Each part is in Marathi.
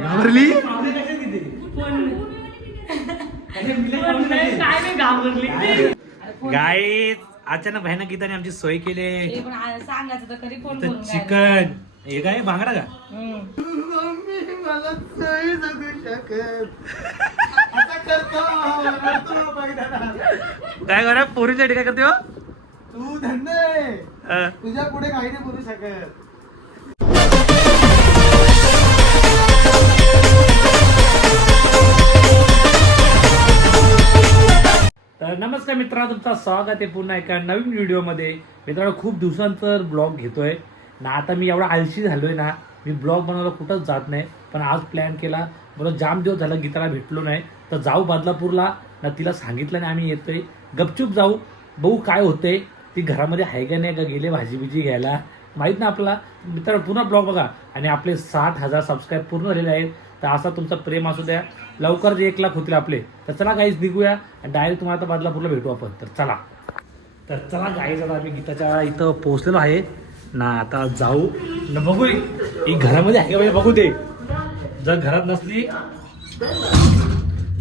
घाबरली गाई अचानक भयानक गीताने आमची सोय केली. सांगायचं. चिकन. हे काय भांगडा का? हम्म. मला नाही जगू शकत. आता करतो करतो बघ काय करा पोरींसाठी काय करते हो? तू धंदे अं, तुझ्या पुढे काही नाही बोलू शकत. तर नमस्कार मित्रांनो तुमचं स्वागत आहे पुन्हा एका नवीन व्हिडिओमध्ये मित्रांनो खूप दिवसांतर ब्लॉग घेतोय. ना आता मी एवढा आळशी झालोय ना मी ब्लॉग बनवायला कुठंच जात नाही पण आज प्लॅन केला बरं जाम दिवस झाला गीताला भेटलो नाही तर जाऊ बदलापूरला ना तिला सांगितलं नाही आम्ही येतोय. गपचूप जाऊ. भाऊ काय होतंय. ती घरामध्ये आहे का नाही का गेले भाजी बिजी घ्यायला? माहीत ना आपला मित्र पुन्हा ब्लॉग बघा. आणि आपले साठ हजार सबस्क्राईब पूर्ण झालेले आहेत. तर असा तुमचा प्रेम असू द्या. लवकर जे एक लाख होतील आपले. तर चला गाईज निघूया. आणि डायरेक्ट तुम्हाला आता बदलापूरला भेटू आपण. तर चला. तर चला गाईज आता आम्ही गीताच्या इथं पोहोचलेलो आहे. ना आता जाऊ. ना बघू ही घरामध्ये आहे का म्हणजे बघू दे. जर घरात नसली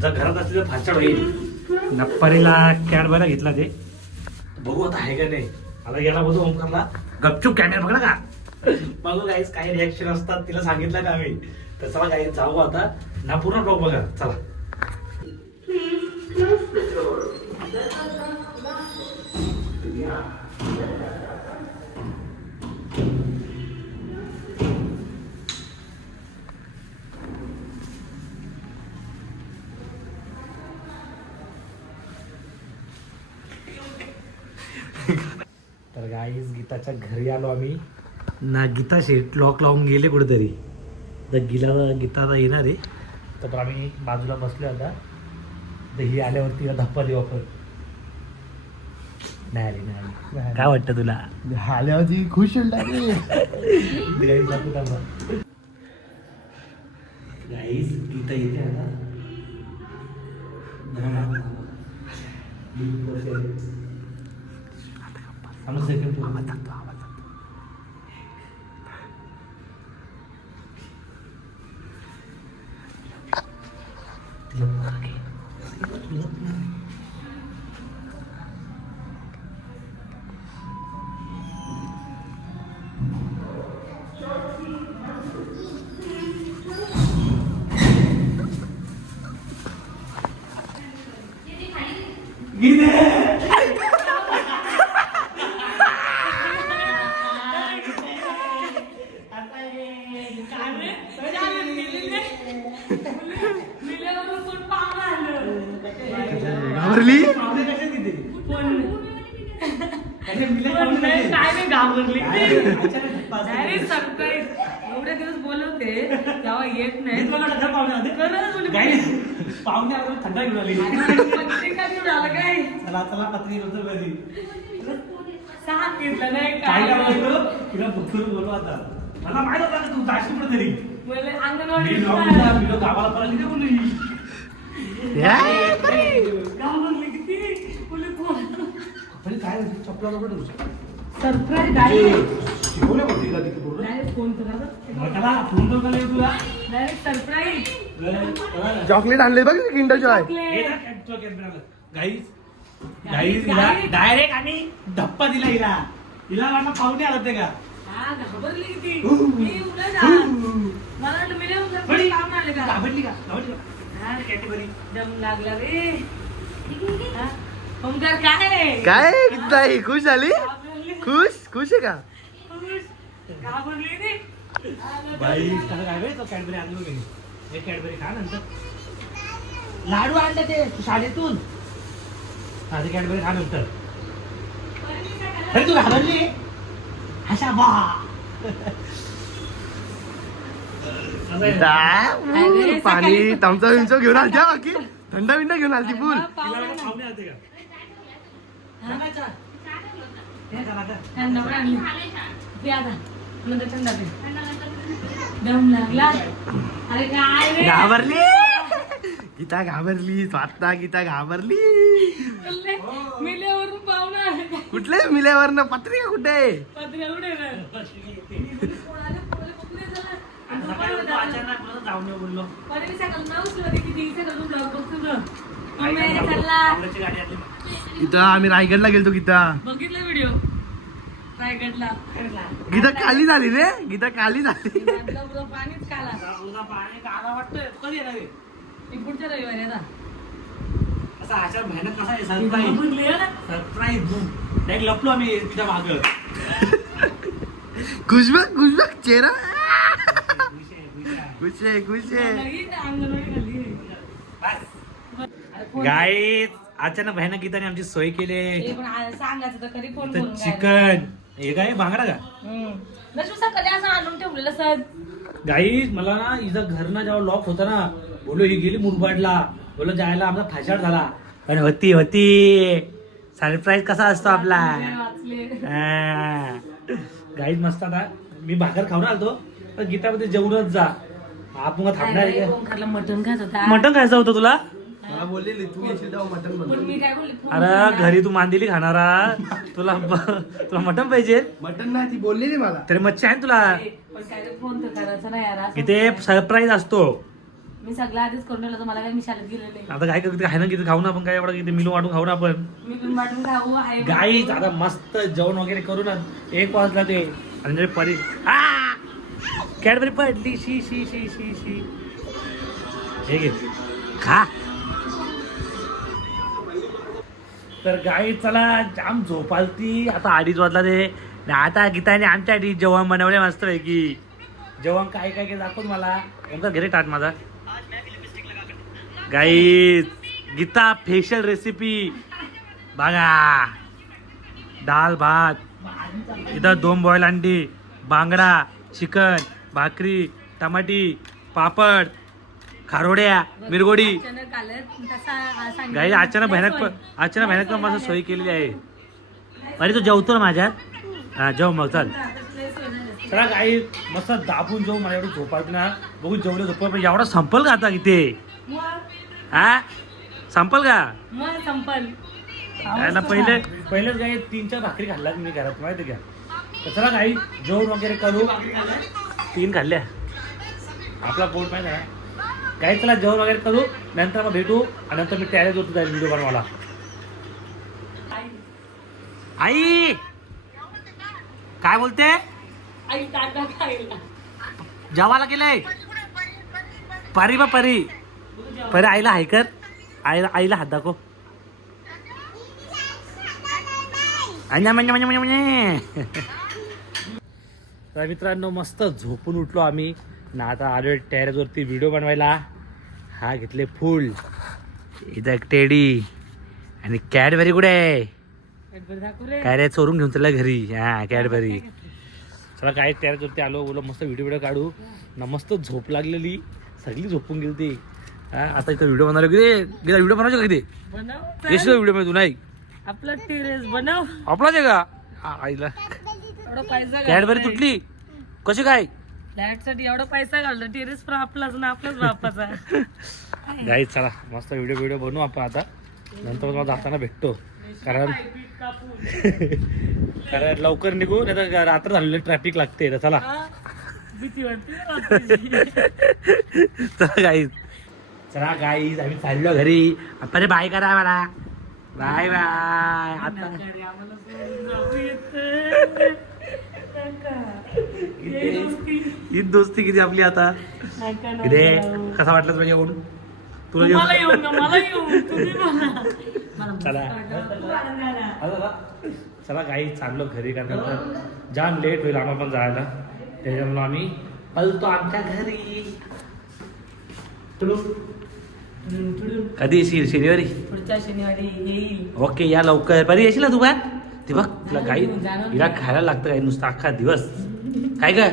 जर घरात असली तर फाचड होईल. नप्पारीला कॅडबरा घेतला ते. बघू आता आहे का नाही. आता याला बघू ओमकारला गपचूप कॅमेरा बघा का. बघू गाईस काही रिॲक्शन असतात तिला सांगितलं का आम्ही. तर चला गाईस जाऊ आता. ना पूर्ण ब्लॉग बघा. चला. गीताच्या घरी आलो आम्ही. ना गीता शेट लॉक लावून गेले कुठेतरी. तर गिला गीता आता येणार आहे. तर आम्ही बाजूला बसलो आता. तर ही आल्यावरती धप्पा देऊ आपण नाही आली नाही आली. काय वाटतं तुला? आल्यावरती खुश होईल आवाज टाकतो, आवाज टाकतो. तिला बघा की. तिला बघा. काय रे? झालं, मिलीने? मिल्यावरून कोण पाहुणं आलं? घाबरली कोण? कोण नाही, काय नाही घाबरली Direct surprise. एवढे बोलवते तेव्हा येत नाही. खरंच बोलली. पाहुणे आले. थंडा घेऊन आली पत्रिका घेऊन आलं काय? चला चला पत्री होतो घरी. नाही काय काय बोलतो तिला बोलू आता. मला माहीत होता का तू जाशील कुठे तरी मी अंगणवाडी परत किती? बोलली कोण? काय चपला नको सरप्राईज डायरेक्ट शिकवलं बघ तिला किती बोलू डायरेक्ट फोन करा त्याला फोन तो का तुला. Direct surprise. चॉकलेट आणले बघ किंडर जॉय गाईज गाईज हिला डायरेक्ट आणि धप्पा दिला हिला. हिला वाटलं पाहुणे आला ते का? हा घाबरली किती? मी उभं जा. मला वाटलं मी नाही उभं बडी. काम आले का? घाबरली का? घाबरली का? हा, कॅटेगरी दम लागला रे. हा? ओमकार काय? काय? किती आहे. खुश झाली. खुश खुश आहे का? बाई त्याला काय कॅडबरी आणलो मी एक कॅडबरी खा नंतर. लाडू आणले ते शाळेतून. ते कॅडबरी खा नंतर. अरे तू घाबरली? अशा बा. दा- पाणी तमचा विमचा घेऊन आलती हा बाकी. थंड बिंड घेऊन आलती फुल. पाहुणे आलते का? सांगायचा. करा का? थंड पण आणली. पे आता. नंतर थंड पे. दम लागला. अरे काय रे? घाबरली. गीता घाबरली. स्वतः गीता घाबरली. बोलले, मिल्यावरून पाहुणा? कुठले? मिल्यावर पत्रिका कुठे? पत्रे उडे गीता आम्ही रायगडला गेलतो गीता. बघितला व्हिडिओ रायगडला. गीता काली झाली रे. गीता काली झाली. पाणीच काला पाणी वाटतंय. कधी येणार आहे? मी पुढच्या रविवारी आता असा आचार भयानक कसा आहे? सरप्राईज घाबरले ना. सरप्राईज डायरेक्ट लपलो आम्ही तुझ्या माग. खुशबक खुशबक चेहरा. खुश आहे खुश आहे. अंगणवाडी खाली. अचानक भयानक गीताने आमची सोय केली. हे पण आ- सांगायचं तर खरी फोन तर करून काय. चिकन. हे काय भांगडा का? हम्म. नसू सकाळी असं आणून ठेवलेलं सर. गाईज मला ना हिचं घर ना जेव्हा लॉक होता ना बोलो ही गेली मुरबाडला. बोलो जायला आमचा फाशाड झाला. पण होती होती. सरप्राईज कसा असतो आपला? वाचले. गाईज मस्त आता. मी भाकर खाऊन आलतो. पण गीतामध्ये जेवणच जा. आपण थांबणार आहे का? ओंकारला मटण खात होता. मटण खायचं होतं तुला? मला बोललेली तू येशील तेव्हा मटण पण बनवतो मी काय बोलले फोन अरे केला. घरी तू मांदिली खाणारा तुला तुला मटण पाहिजे? मटण नाही ती बोललेली मला. तरी मच्छी आहे ना तुला? पण काय ते फोन तर करायचं नाही यार असं इथे सरप्राईज असतो. मी सगळं आधीच करून ठेवलं मला काय मी शाळेत गेलेले. आता काय करते आहे ना किती खाऊ ना आपण काय एवढं किती मिलू वाटून खाऊ ना आपण? मी पण वाटून खाऊ आहे गाई आता मस्त जेवण वगैरे करू ना. एक वाजला ते. आणि परी कॅडबरी पडली शी शी शी शी शी. हे घे. खा. तर गाई चला जाम झोपालती. आता अडीच वाजला ते आता गीताने आमच्यासाठी जेवण बनवले मस्त पैकी जेवण काय काय काय दाखवत मला नेमका घरी टाट माझा. गाई गीता फेशियल रेसिपी बघा. दाल भात. इथं दोन बॉईल अंडी बांगडा चिकन भाकरी टमाटी पापड. खारोड्या मिरगोडी. गाई अचानक भयानक सोय. अचानक भयानक पण माझं सोय केलेली आहे. अरे तू जेवतो ना माझ्यात? हा जेव मग चल. गाई मस्त दाबून जाऊ मला एवढी झोपायची ना. बघून जेवले झोप पण एवढा संपल का आता इथे? हा? संपल का? संपल. यायला पहिले पहिलेच गाई तीन चार भाकरी खाल्ल्या मी घरात माहिती का? तर चला गाई जेवण वगैरे करू. तीन खाल्ल्या? आपला माहिती आहे काही चला जेवण वगैरे करू नंतर मग भेटू आणि नंतर मी टॅरेस होतो जाईल व्हिडिओ बनवायला. आई! काय बोलते? जेवायला गेले परी बा परी. परी आईला हाय कर. आईला आईला हात दाखव. म्हणजे म्हणजे म्हणजे म्हणजे तर मित्रांनो मस्त झोपून उठलो आम्ही. ना आता आलो टेरेसवरती व्हिडिओ बनवायला. हा घेतले फुल. इथं एक टेडी आणि कॅडबरी कुठे आहे. काय रे चोरून घेऊन चालला घरी. हा कॅडबरी चला काय टेरेसवरती आलो बोला मस्त व्हिडिओ व्हिडिओ काढू. ना मस्त झोप लागलेली. सगळी झोपून गेली ती. आता इथं व्हिडिओ बनवला किती गेला व्हिडिओ बनवायचा किती बनव. येशील व्हिडिओमध्ये? तू नाही. आपलं टेरेस बनव. आपलाच आहे का? आईला. एवढा पैसा कॅडबरी तुटली? कशी काय? फ्लॅटसाठी एवढा पैसा घालतो. टेरेस पण आपलाच ना आपलाच बापाचा. गाई चला मस्त व्हिडिओ व्हिडिओ बनवू आपण आता. नंतर जाताना भेटतो. कारण कारण लवकर निघू नाही तर रात्र झालेली ट्रॅफिक लागते. तर चला? भीती वाटते चला गाई चला गाईज आम्ही चाललो घरी. आपण बाय करा मला. Bye bye. आता ही दोस्ती. किती आपली आता? जाऊ. कसा वाटलं तुला येऊन? तुला येऊन. मला चला. चला काही चाललो घरी कारण नंतर जाम लेट होईल आम्हाला पण जायला. त्याच्यामुळे आम्ही पलतो आमच्या घरी. कधी येशील? शनिवारी? पुढच्या शनिवारी येईल. ओके या लवकर. बरी येशील ना तू काय ते बघ तुला गाई. हिला खायला लागतं काही नुसतं अख्खा दिवस. काय काय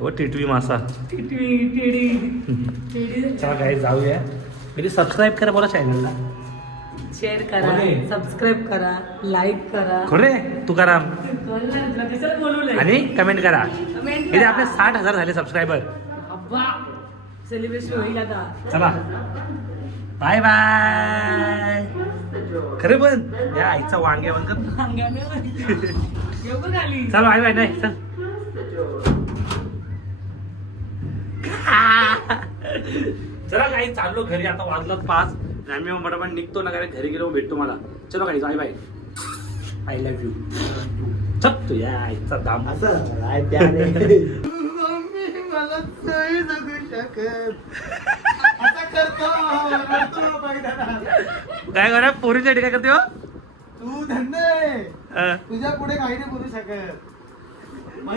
हो टिटवी मासा. चला काही जाऊया. म्हणजे सबस्क्राईब करा बोला चॅनलला शेअर करा सबस्क्राईब करा लाईक करा. खरे? कशाला बोलवलंय? आणि कमेंट करा. इथे करा. आपले साठ हजार झाले सबस्क्रायबर अब्बा सेलिब्रेशन होईल आता. चला. बाय बाय खरे पण या आईचा वांग्या आली. चल बाय बाय नाही चल. चला काही चाललो घरी आता वाजलं पाच. आणि आम्ही बटाबट निघतो ना काय घरी गेलो भेटतो मला. चलो काही bye bye I love you चल तू या आईचा दाम. मम्मी मला नाही जगू शकत. आता करतो. काय करा? पोरीसाठी काय करते हो. तू धंदे अं, तुझ्या पुढे काही नाही बोलू शकत.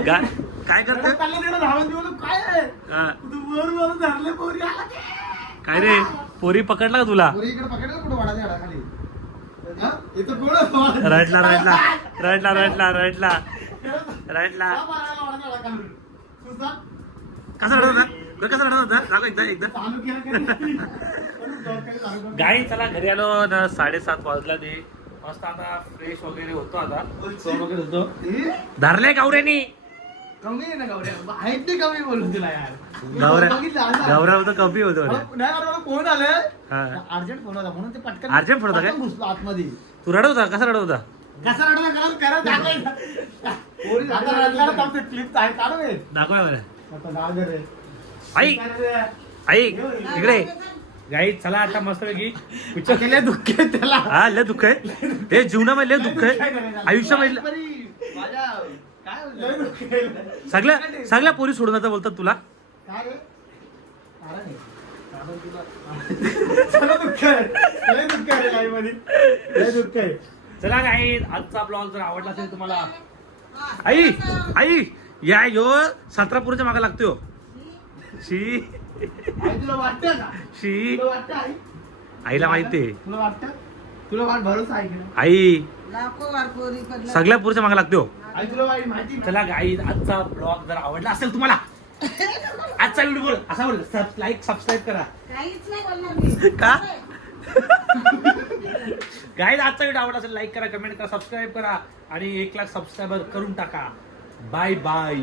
काय काय करते चाललं काय आहे? अं, तू वर वर धरले पोरी आला की. काय रे? पोरी पकडला का तुला? पोरी इकडे पकडलं कुठं वाडा झाडा खाली हा? इथं कोण आहे? वाडा- राईटला राईटला राईटला राईटला राईटला राईटला का वाडा झाडा. कसा रडत होता? कसा रडत होता सांग एकदा एकदा. गाई चला घरी आलो ना साडेसात वाजला ते मस्त आता फ्रेश वगैरे होतो आता वगैरे होतो? धरले गावऱ्यानी कमी आहे ना गौऱ्या आहेत ते कमी बोलून तुला यार होतं कमी होतो मला- नाही अरे मला फोन आले हा. अर्जंट फोन होता म्हणून ते पटकन Urgent phone होता काय? घुसलो आतमध्ये तू रडत होता कसा रडत होता कसा रडला करत करत आहे, काढू. आई आई इकडे गाई चला आता मस्त पिक्चर केले दुःख आहे त्याला हा लय दुःख आहे हे जीवनामध्ये लय दुःख आहे आयुष्यामध्ये लय. सगळ्या सगळ्या पोरी सोडण्याचं बोलतात तुला दुःख आहे. लय दुःख आहे. लय दुःख आहे चला गाई आजचा ब्लॉग जर आवडला असेल तुम्हाला आई आई या यो सतरापूरच्या मागा लागतोय हो. शी. आई, तुला वाटतं का? शी. तुला वाटतं आई? आईला माहितीये तुला वाटतं? तुला वाट भरोसा आहे की? आई. लाखो वारकरी पडला सगळ्या पुरुषच्या मागे लागतो आई तुला वाईट माहिती नाही. चला गाई आजचा ब्लॉग जर आवडला असेल तुम्हाला आजचा व्हिडिओ बोल. असा बोल लाईक सबस्क्राईब करा. काहीच नाही बोलणार मी. का? गाईज आजचा व्हिडिओ आवडला असेल लाईक करा कमेंट करा सबस्क्राईब करा आणि एक लाख सबस्क्रायबर करून टाका. Bye bye